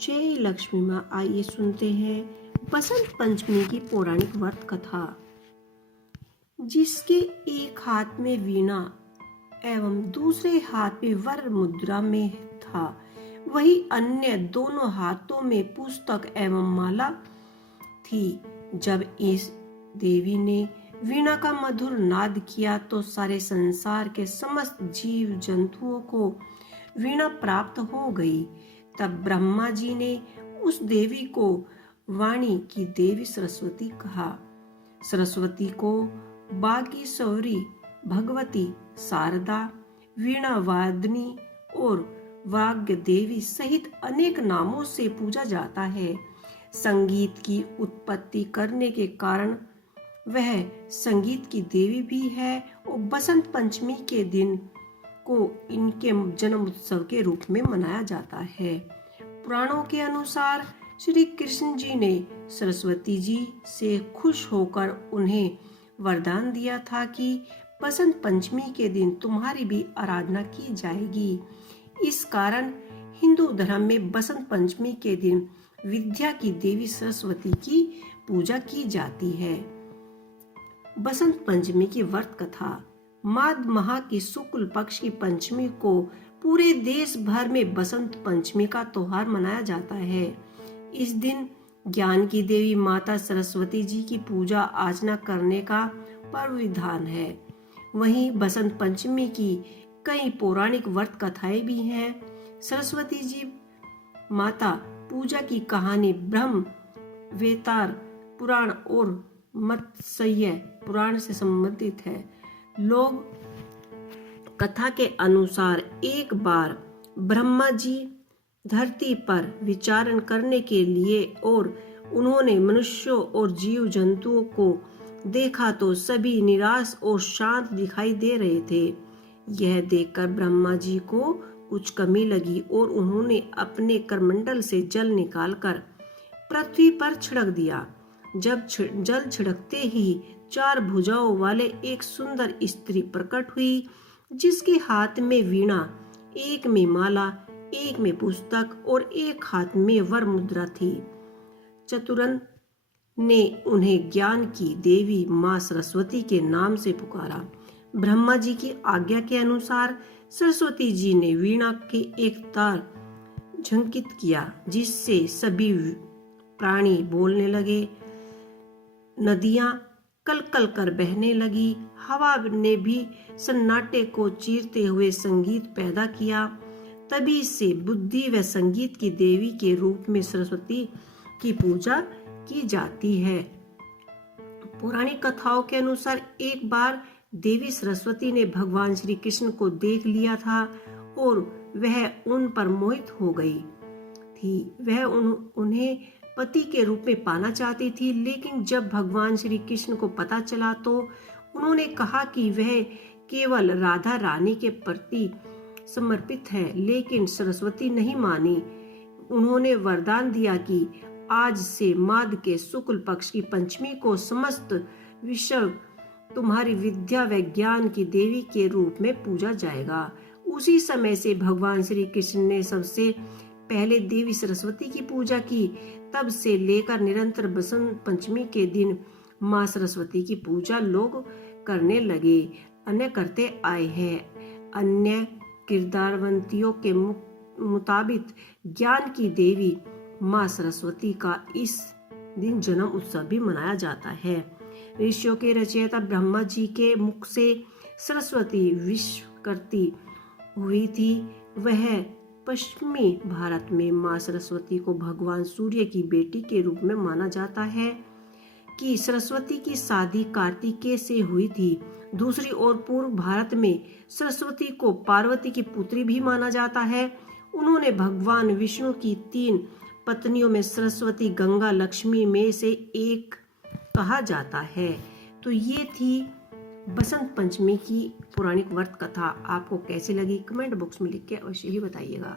जय लक्ष्मी माँ। आइए सुनते हैं बसंत पंचमी की पौराणिक व्रत कथा। जिसके एक हाथ में वीणा एवं दूसरे हाथ में वर मुद्रा में था, वही अन्य दोनों हाथों में पुस्तक एवं माला थी। जब इस देवी ने वीणा का मधुर नाद किया तो सारे संसार के समस्त जीव जंतुओं को वीणा प्राप्त हो गई। तब ब्रह्मा जी ने उस देवी को वाणी की देवी सरस्वती कहा। सरस्वती को बागीश्वरी, भगवती, शारदा, वीणा वादनी और वाग्य देवी सहित अनेक नामों से पूजा जाता है। संगीत की उत्पत्ति करने के कारण वह संगीत की देवी भी है और बसंत पंचमी के दिन को इनके जन्म उत्सव के रूप में मनाया जाता है। पुराणों के अनुसार श्री कृष्ण जी ने सरस्वती जी से खुश होकर उन्हें वरदान दिया था कि बसंत पंचमी के दिन तुम्हारी भी आराधना की जाएगी। इस कारण हिंदू धर्म में बसंत पंचमी के दिन विद्या की देवी सरस्वती की पूजा की जाती है। बसंत पंचमी की व्रत कथा। माघ माह की शुक्ल पक्ष की पंचमी को पूरे देश भर में बसंत पंचमी का त्योहार मनाया जाता है। इस दिन ज्ञान की देवी माता सरस्वती जी की पूजा अर्चना करने का पर्व विधान है। वहीं बसंत पंचमी की कई पौराणिक व्रत कथाएं भी हैं। सरस्वती जी माता पूजा की कहानी ब्रह्म वेताल पुराण और मत्स्य पुराण से संबंधित है। लोग कथा के अनुसार एक बार ब्रह्मा जी धरती पर विचरण करने के लिए और उन्होंने मनुष्यों और जीव जंतुओं को देखा तो सभी निराश और शांत दिखाई दे रहे थे। यह देखकर ब्रह्मा जी को कुछ कमी लगी और उन्होंने अपने करमंडल से जल निकालकर पृथ्वी पर छिड़क दिया। जब जल छिड़कते ही 4 भुजाओं वाले एक सुंदर स्त्री प्रकट हुई, जिसके हाथ में वीणा, एक में माला, एक में पुस्तक और एक हाथ में वर मुद्रा थी। चतुरन ने उन्हें ज्ञान की देवी माँ सरस्वती के नाम से पुकारा। ब्रह्मा जी की आज्ञा के अनुसार सरस्वती जी ने वीणा के एक तार झंकित किया, जिससे सभी प्राणी बोलने लगे। नदियां कलकल कर बहने लगी। हवा ने भी सन्नाटे को चीरते हुए संगीत पैदा किया। तभी से बुद्धि व संगीत की देवी के रूप में सरस्वती की पूजा की जाती है। पौराणिक कथाओं के अनुसार एक बार देवी सरस्वती ने भगवान श्री कृष्ण को देख लिया था और वह उन पर मोहित हो गई थी। वह उन्हें पति के रूप में पाना चाहती थी, लेकिन जब भगवान श्री कृष्ण को पता चला तो उन्होंने कहा कि वह केवल राधा रानी के प्रति समर्पित है, लेकिन सरस्वती नहीं मानी। उन्होंने वरदान दिया कि आज से माघ के शुक्ल पक्ष की पंचमी को समस्त विश्व तुम्हारी विद्या व ज्ञान की देवी के रूप में पूजा जाएगा। उसी समय से भगवान श्री कृष्ण ने सबसे पहले देवी सरस्वती की पूजा की। तब से लेकर निरंतर बसंत पंचमी के दिन माँ सरस्वती की पूजा लोग करने लगे, अन्य करते आए हैं। अन्य किरदारवंतियों के मुताबिक ज्ञान की देवी माँ सरस्वती का इस दिन जन्म उत्सव भी मनाया जाता है। ऋषियों के रचयिता ब्रह्मा जी के मुख से सरस्वती विश्व करती हुई थी। वह पश्चिमी भारत में माँ सरस्वती को भगवान सूर्य की बेटी के रूप में माना जाता है कि सरस्वती की शादी कार्तिकेय से हुई थी। दूसरी ओर पूर्व भारत में सरस्वती को पार्वती की पुत्री भी माना जाता है। उन्होंने भगवान विष्णु की 3 पत्नियों में सरस्वती, गंगा, लक्ष्मी में से एक कहा जाता है। तो ये थी बसंत पंचमी की पौराणिक व्रत कथा। आपको कैसी लगी कमेंट बॉक्स में लिख के अवश्य ही बताइएगा।